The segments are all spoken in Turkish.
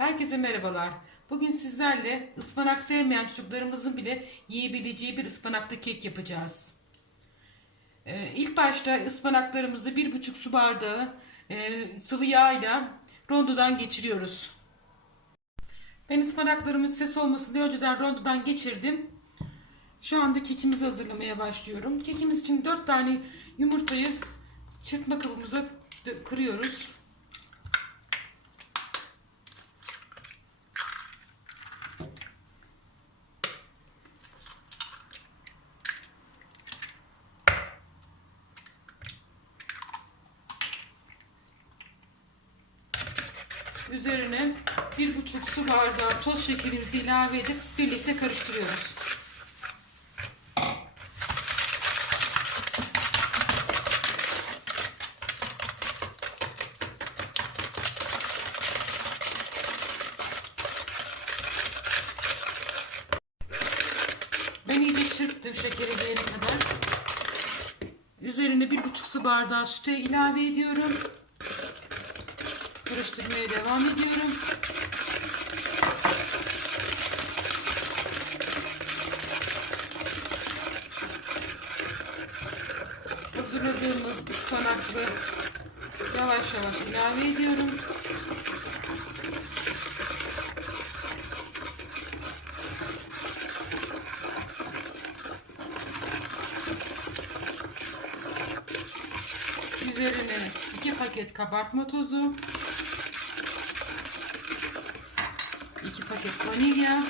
Herkese merhabalar. Bugün sizlerle ıspanak sevmeyen çocuklarımızın bile yiyebileceği bir ıspanaklı kek yapacağız. Ee, ilk başta ıspanaklarımızı bir buçuk su bardağı e, sıvı yağ rondodan geçiriyoruz. Ben ıspanaklarımın ses olmasın diye önceden rondodan geçirdim. Şu anda kekimizi hazırlamaya başlıyorum. Kekimiz için 4 tane yumurtayı çırpma kabımıza kırıyoruz. Üzerine bir buçuk su bardağı toz şekerimizi ilave edip birlikte karıştırıyoruz. Ben iyice çırptım şekeri gelene kadar. Üzerine bir buçuk su bardağı sütü ilave ediyorum. Karıştırmaya devam ediyorum. Hazırladığımız ıspanaklı yavaş yavaş ilave ediyorum. Üzerine iki paket kabartma tozu, paket vanilya,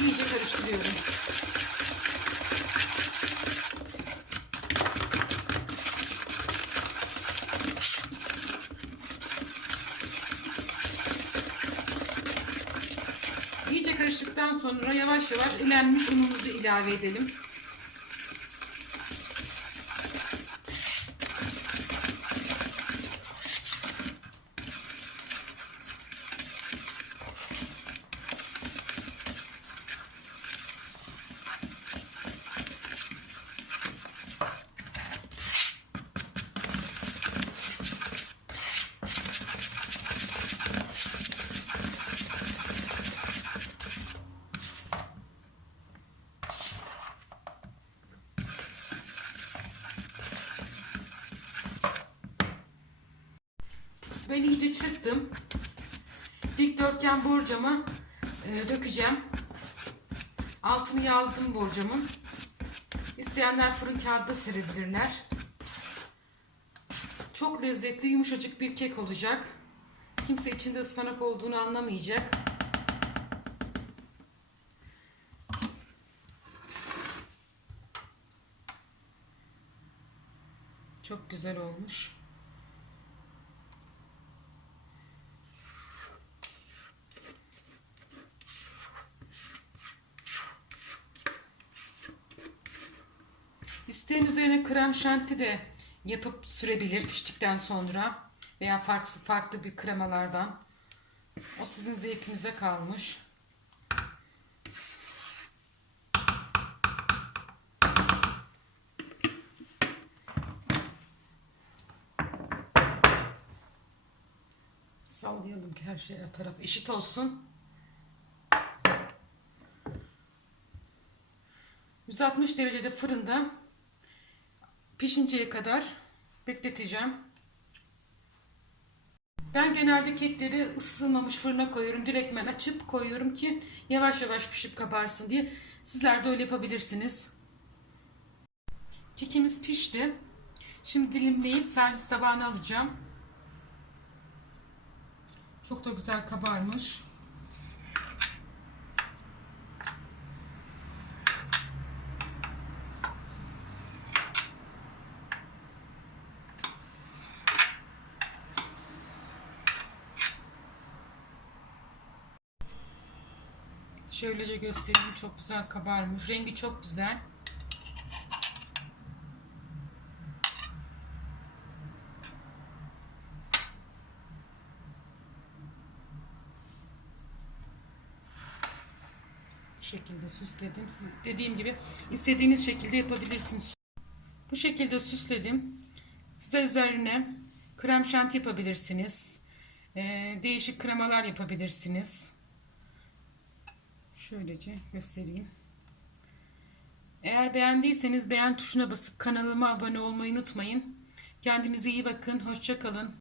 iyice karıştırıyorum. İyice karıştıktan sonra yavaş yavaş elenmiş unumuzu ilave edelim. Ben iyice çırptım. Dikdörtgen borcama e, dökeceğim. Altını yağladım borcamın. İsteyenler fırın kağıdı serebilirler. Çok lezzetli, yumuşacık bir kek olacak. Kimse içinde ıspanak olduğunu anlamayacak. Çok güzel olmuş. İsteyen üzerine krem şanti de yapıp sürebilir piştikten sonra veya farklı farklı bir kremalardan. O sizin zevkinize kalmış. Sallayalım ki her şey her taraf eşit olsun. 160 derecede fırında pişinceye kadar bekleteceğim. Ben genelde kekleri ısınmamış fırına koyuyorum. Direktmen açıp koyuyorum ki yavaş yavaş pişip kabarsın diye. Sizler de öyle yapabilirsiniz. Kekimiz pişti. Şimdi dilimleyip servis tabağına alacağım. Çok da güzel kabarmış. Şöylece göstereyim. Çok güzel kabarmış. Rengi çok güzel. Bu şekilde süsledim. Dediğim gibi istediğiniz şekilde yapabilirsiniz. Bu şekilde süsledim. Size üzerine Krem şanti yapabilirsiniz. E, değişik kremalar yapabilirsiniz. Şöylece göstereyim. Eğer beğendiyseniz beğen tuşuna basıp kanalıma abone olmayı unutmayın. Kendinize iyi bakın. Hoşça kalın.